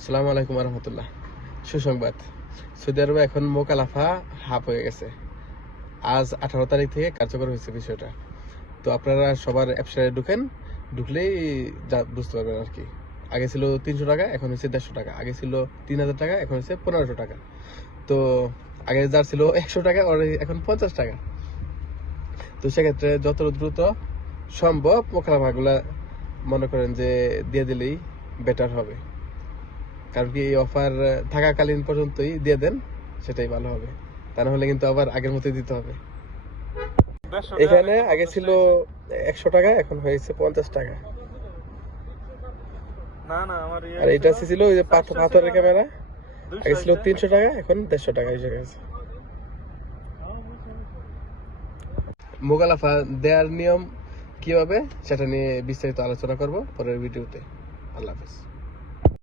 আসসালামু আলাইকুম রহমতুল্লাহ। সুসংবাদ, সৌদি আরবে এখন মোকালাফা হাফ হয়ে গেছে। আজ 18 তারিখ থেকে কার্যকর হয়েছে বিষয়টা। তো আপনারা সবার অ্যাপসারে ঢুকলেই বুঝতে পারবেন আর কি। আগে ছিল 300 টাকা, এখন হচ্ছে 150 টাকা। আগে ছিল 3000 টাকা, এখন হচ্ছে 1500 টাকা। তো আগে যার ছিল 100 টাকা, ওর এখন 50 টাকা। তো সেক্ষেত্রে যত দ্রুত সম্ভব মোকালাফাগুলা মনে করেন যে দিয়ে দিলেই বেটার হবে। কারণ কি এই অফার থাকাকালীন পর্যন্তই দিয়ে দেন, সেটাই ভালো হবে। তা না হলে কিন্তু আবার আগের মতোই দিতে হবে। এখানে আগে ছিল 100 টাকা, এখন হয়েছে 50 টাকা। আর এটা ছিল ওই যে পাথরের ক্যামেরা, আগে ছিল 300 টাকা, এখন 150 টাকা হয়ে গেছে। মোকালাফা দেওয়ার নিয়ম কিভাবে সেটা নিয়ে বিস্তারিত আলোচনা করব পরের ভিডিওতে। আল্লাহ হাফেজ।